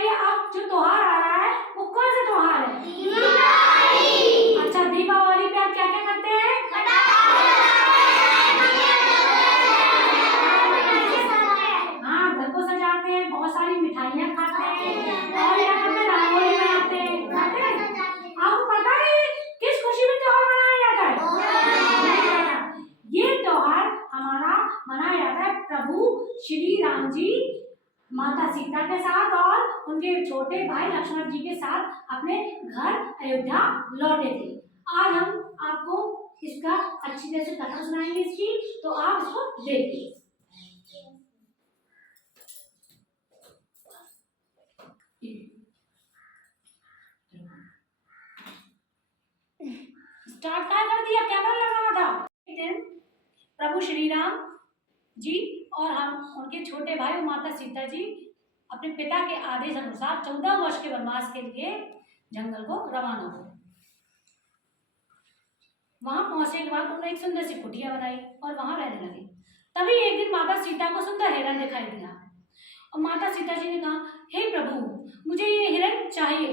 बताइए अब जो त्योहार आ रहा है वो कौन सा त्योहार है? दीपावली। अच्छा, दीपावली पे आप क्या क्या करते हैं? हाँ, घर को सजाते हैं, बहुत सारी मिठाइयाँ खाते हैं और क्या करते हैं? रंगोली बनाते हैं। आपको पता है किस खुशी में त्योहार मनाया जाता है? ये त्योहार हमारा मनाया जाता है प्रभु श्री राम जी माता सीता के साथ और उनके छोटे भाई लक्ष्मण जी के साथ अपने घर अयोध्या लौटे थे। आज हम आपको इसका अच्छी तरह से कथा सुनाएंगे इसकी, तो आप इसको देखिए। स्टार्ट कर दिया, कैमरा लगाना था। एक दिन प्रभु श्री राम जी और हम उनके छोटे भाई और माता सीता जी अपने पिता के आदेश अनुसार 14 वर्ष के वनवास के लिए जंगल को रवाना हुए। वहां पहुंचने के बाद उन्होंने एक सुंदर सी कुटिया बनाई और वहां रहने लगे। तभी एक दिन माता सीता को सुंदर हिरण दिखाई दिया और माता सीता जी ने कहा, हे प्रभु, मुझे ये हिरण चाहिए।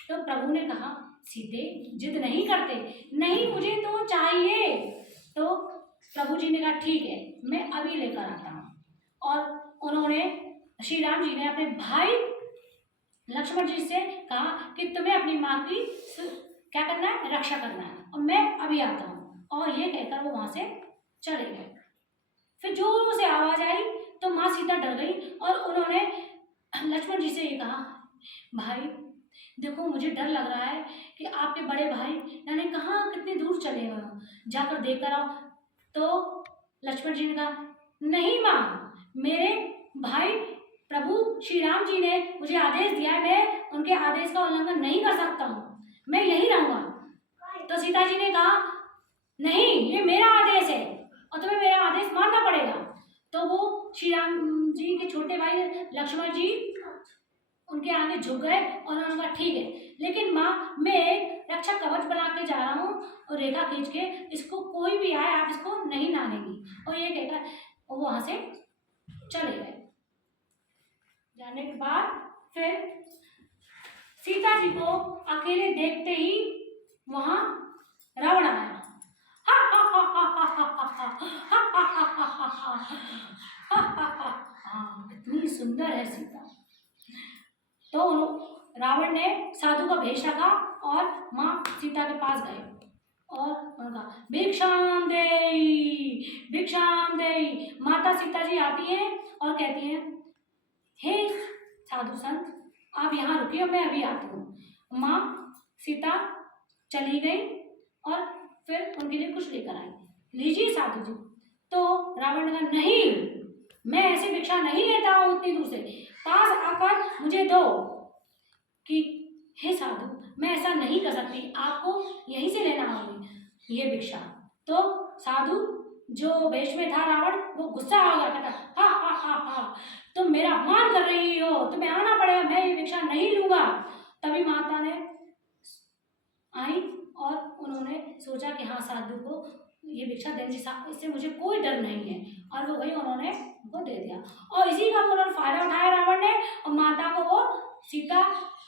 तो प्रभु ने कहा, सीते जिद नहीं करते, नहीं मुझे तो चाहिए। तो प्रभु जी ने कहा, ठीक है, मैं अभी लेकर आता हूँ। और उन्होंने श्री राम जी ने अपने भाई लक्ष्मण जी से कहा कि तुम्हें अपनी माँ की क्या करना है, रक्षा करना है और मैं अभी आता हूँ। और ये कहकर वो वहां से चले गए। फिर जोरों से आवाज आई तो माँ सीता डर गई और उन्होंने लक्ष्मण जी से ये कहा, भाई देखो मुझे डर लग रहा है कि आपके बड़े भाई यानी कहाँ कितनी दूर चले गए हो, जाकर देख कर आओ। तो लक्ष्मण जी ने कहा, नहीं माँ, मेरे भाई प्रभु श्री राम जी ने मुझे आदेश दिया है, मैं उनके आदेश का उल्लंघन नहीं कर सकता हूँ, मैं यहीं रहूंगा। तो सीता जी ने कहा, नहीं ये मेरा आदेश है और तुम्हें मेरा आदेश मानना पड़ेगा। तो वो श्री राम जी के छोटे भाई लक्ष्मण जी उनके आगे झुक गए और उन्होंने कहा, ठीक है, लेकिन माँ मैं एक रक्षा कवच बना के जा रहा हूँ और रेखा खींच के, इसको कोई भी आए आप इसको नहीं नानेंगी। और ये कहकर वो वहां से चले गए। जाने के बाद फिर सीता जी को अकेले देखते ही वहां रावण आया। कितनी सुंदर है सीता। तो रावण ने साधु का भेष रखा और माँ सीता के पास गए और उनका भिक्षाम देई, भिक्षाम देई। माता सीता जी आती हैं और कहती हैं, हे साधु संत, आप यहाँ रुकिए, मैं अभी आती हूँ। माँ सीता चली गई और फिर उनके लिए कुछ लेकर आई, लीजिए साधु जी। तो रावण ने कहा, नहीं, मैं ऐसे भिक्षा नहीं लेता हूँ उतनी दूर से, पास आकर मुझे दो। कि हे साधु, मैं ऐसा नहीं कर सकती, आपको यहीं से लेना होगी ये भिक्षा। तो साधु जो वेश में था रावण, वो गुस्सा हो गया, कहता, हा हा हा हा, तुम मेरा अपमान कर रही हो, तुम्हें आना पड़ेगा, मैं ये भिक्षा नहीं लूंगा। तभी माता ने आई और उन्होंने सोचा कि हाँ साधु को ये भिक्षा देने से इससे मुझे कोई डर नहीं है, और वो वही उन्होंने उनको दे दिया। और इसी का उन्होंने फायदा उठाया रावण ने और माता को वो सीता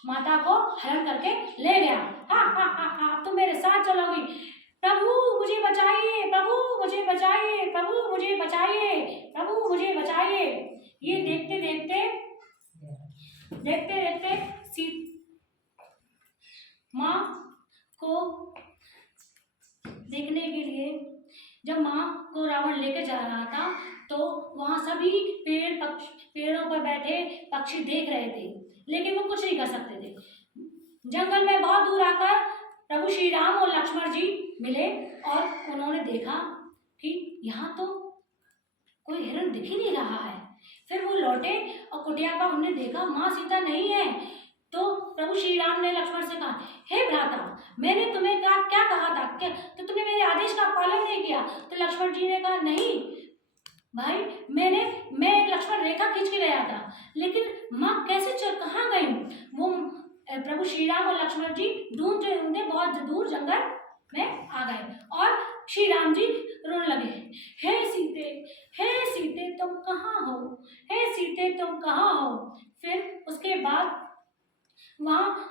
माता को हरण करके ले गया। हा हा हा हा, तुम मेरे साथ चलोगी, प्रभु मुझे बचाइए, प्रभु मुझे बचाइए, प्रभु मुझे बचाइए, प्रभु मुझे बचाइए। ये देखते देखते देखते देखते माँ को देखने के लिए जब माँ को रावण लेकर जा रहा था तो वहाँ सभी पेड़ों पर बैठे पक्षी देख रहे थे, लेकिन वो कुछ नहीं कर सकते थे। जंगल में बहुत दूर आकर प्रभु श्री राम और लक्ष्मण जी मिले और उन्होंने देखा कि यहाँ तो कोई हिरण दिख ही नहीं रहा है। फिर वो लौटे और कुटिया पर उन्होंने देखा माँ सीता नहीं है। तो प्रभु श्री राम ने लक्ष्मण से कहा, हे भ्राता, मैंने तुम्हें क्या कहा था, तो तुमने मेरे आदेश का पालन नहीं किया। तो लक्ष्मण जी ने कहा, नहीं भाई, मैं एक लक्ष्मण रेखा खींच के गया था, लेकिन माँ कैसे कहाँ गई। वो प्रभु श्री राम और लक्ष्मण जी ढूंढते ढूंढते बहुत दूर जंगल में आ गए और श्री राम जी रोने लगे, हे सीते तुम कहाँ हो, हे सीते तुम कहाँ हो। फिर उसके बाद वहाँ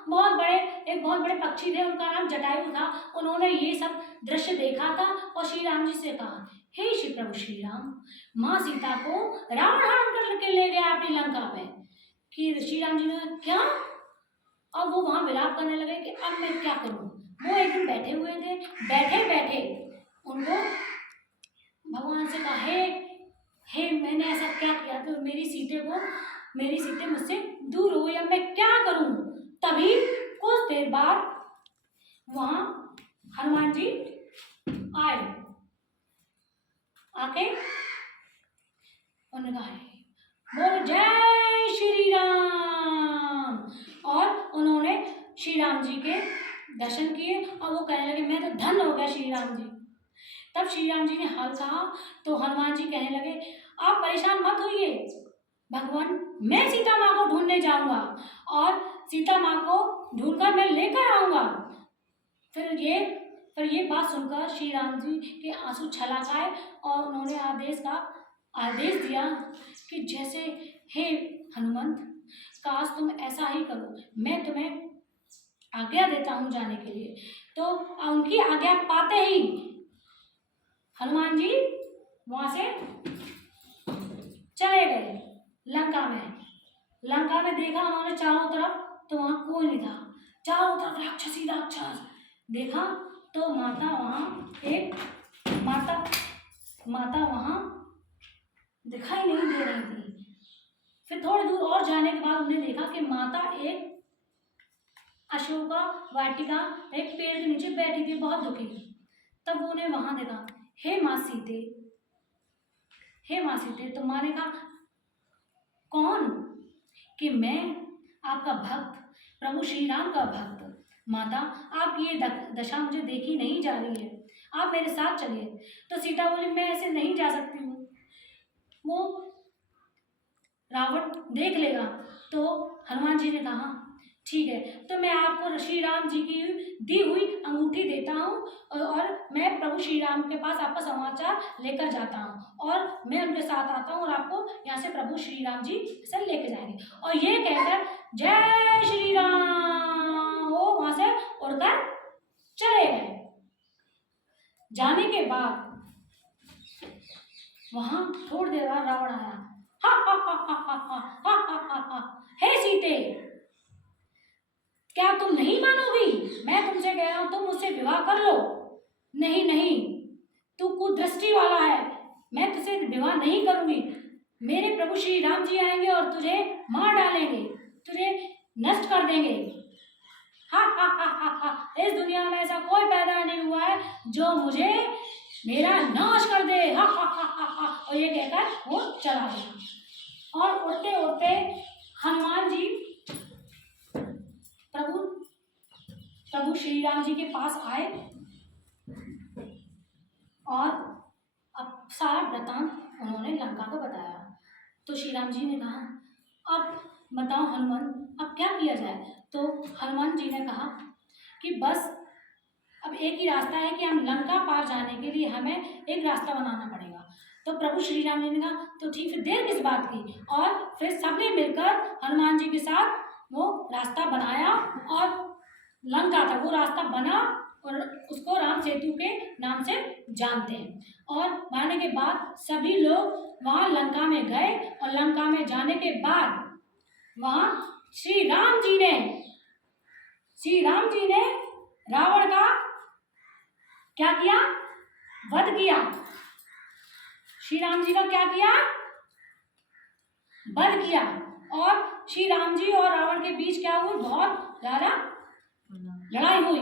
एक बहुत बड़े पक्षी थे, उनका नाम जटायु था। उन्होंने ये सब दृश्य देखा था और श्री राम जी से कहा, हे श्री प्रभु श्री राम, माँ सीता को रावण हरण करके ले गया अपनी लंका पे। कि श्री राम जी ने कहा, क्या? अब वो वहाँ विलाप करने लगे कि अब मैं क्या करूँ। वो एक दिन बैठे हुए थे, बैठे बैठे उनको भगवान से कहा, हे मैंने ऐसा क्या किया तो मेरी सीते मुझसे दूर हो गई, अब मैं क्या करूं। तभी कुछ देर बाद वहां हनुमान जी आए, आके उन्होंने कहा, बोल जय श्री राम। और उन्होंने श्री राम जी के दर्शन किए और वो कहने लगे, मैं तो धन्य हो गया श्री राम जी। तब श्री राम जी ने हाल कहा तो हनुमान जी कहने लगे, आप परेशान मत होइए भगवान, मैं सीता माँ को ढूंढने जाऊंगा और सीता माँ को ढूंढकर मैं लेकर आऊंगा। फिर ये बात सुनकर श्री राम जी के आंसू छलक आए और उन्होंने आदेश दिया कि जैसे, हे हनुमंत, काश तुम ऐसा ही करो, मैं तुम्हें आज्ञा देता हूँ जाने के लिए। तो उनकी आज्ञा पाते ही हनुमान जी वहां से चले गए लंका में देखा उन्होंने चारों तरफ तो वहां कोई नहीं था, चारों तरफ राक्षस देखा तो माता वहां दिखाई नहीं दे रही थी। फिर थोड़ी दूर और जाने के बाद उन्हें देखा कि माता एक अशोका वाटिका एक पेड़ के नीचे बैठी थी, बहुत दुखी। तब उन्हें वहां देखा, हे माँ सीते, तुम्हारे कहा कौन? कि मैं आपका भक्त, प्रभु श्री राम का भक्त। माता, आपकी ये दशा मुझे देखी नहीं जा रही है, आप मेरे साथ चलिए। तो सीता बोली, मैं ऐसे नहीं जा सकती हूँ, वो रावण देख लेगा। तो हनुमान जी ने कहा, ठीक है, तो मैं आपको श्री राम जी की दी हुई अंगूठी देता हूँ और मैं प्रभु श्री राम के पास आपका समाचार लेकर जाता हूँ और मैं उनके साथ आता हूँ और आपको यहाँ से प्रभु श्री राम जी से लेके जाएंगे। और ये कहकर जय श्री राम वो वहां से उड़कर चले गए। जाने के बाद वहां थोड़ी देर बाद रावण आया, हा हा हा हा हा हा हा हा हा, हे सीते, क्या तुम नहीं मानोगी? मैं तुमसे कह रहा हूं तुम मुझसे विवाह कर लो। नहीं, तू कुदृष्टि वाला है, मैं तुझसे विवाह नहीं करूंगी। मेरे प्रभु श्री राम जी आएंगे और तुझे मार डालेंगे, तुझे नष्ट कर देंगे। हा हा हा हा हा, इस दुनिया में ऐसा कोई पैदा नहीं हुआ है जो मुझे मेरा नाश कर दे। हा हा हा हा हा। और ये कहकर वो चला गया। और उड़ते उड़ते हनुमान जी प्रभु श्री राम जी के पास आए और अब सारा वृतांत उन्होंने लंका को बताया। तो श्री राम जी ने कहा, अब बताओ हनुमान, अब क्या किया जाए? तो हनुमान जी ने कहा कि बस अब एक ही रास्ता है कि हम लंका पार जाने के लिए हमें एक रास्ता बनाना पड़ेगा। तो प्रभु श्री राम जी ने कहा, तो ठीक, फिर देर किस बात की? और फिर सबने मिलकर हनुमान जी के साथ वो रास्ता बनाया और लंका था वो रास्ता बना और उसको राम सेतु के नाम से जानते हैं। और बनाने के बाद सभी लोग वहां लंका में गए और लंका में जाने के बाद वहां श्री राम जी ने रावण का क्या किया? वध किया। श्री राम जी का क्या किया? वध किया। और श्री राम जी और रावण के बीच क्या हुई? बहुत ज्यादा लड़ाई हुई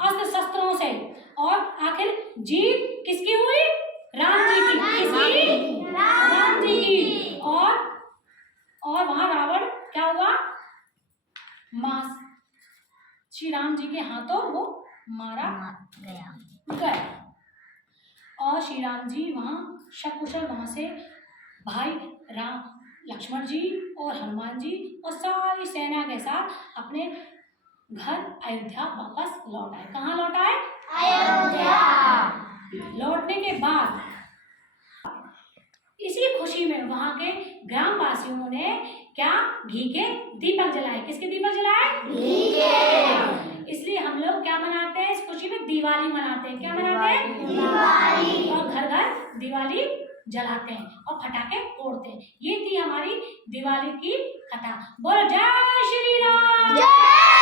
अस्त्र शस्त्रों से। और आखिर जीत किसकी हुई? राम जी की। किसकी? राम जी की। और वहां रावण क्या हुआ? श्री राम जी के हाथों वो मारा गया। और श्री राम जी वहां सकुशल वहां से भाई राम लक्ष्मण जी और हनुमान जी और सारी सेना के साथ अपने घर अयोध्या वापस लौट आए। कहाँ लौट आए? अयोध्या। लौटने के बाद इसी खुशी में वहां के ग्रामवासियों ने क्या? घी के दीपक जलाए। किसके दीपक जलाए? घी के। इसलिए हम लोग क्या मनाते हैं? इस खुशी में दिवाली मनाते हैं। क्या मनाते हैं? दिवाली। और घर घर दिवाली जलाते हैं और पटाखे फोड़ते हैं। ये थी हमारी दिवाली की कथा। बोलो जय श्री राम। जय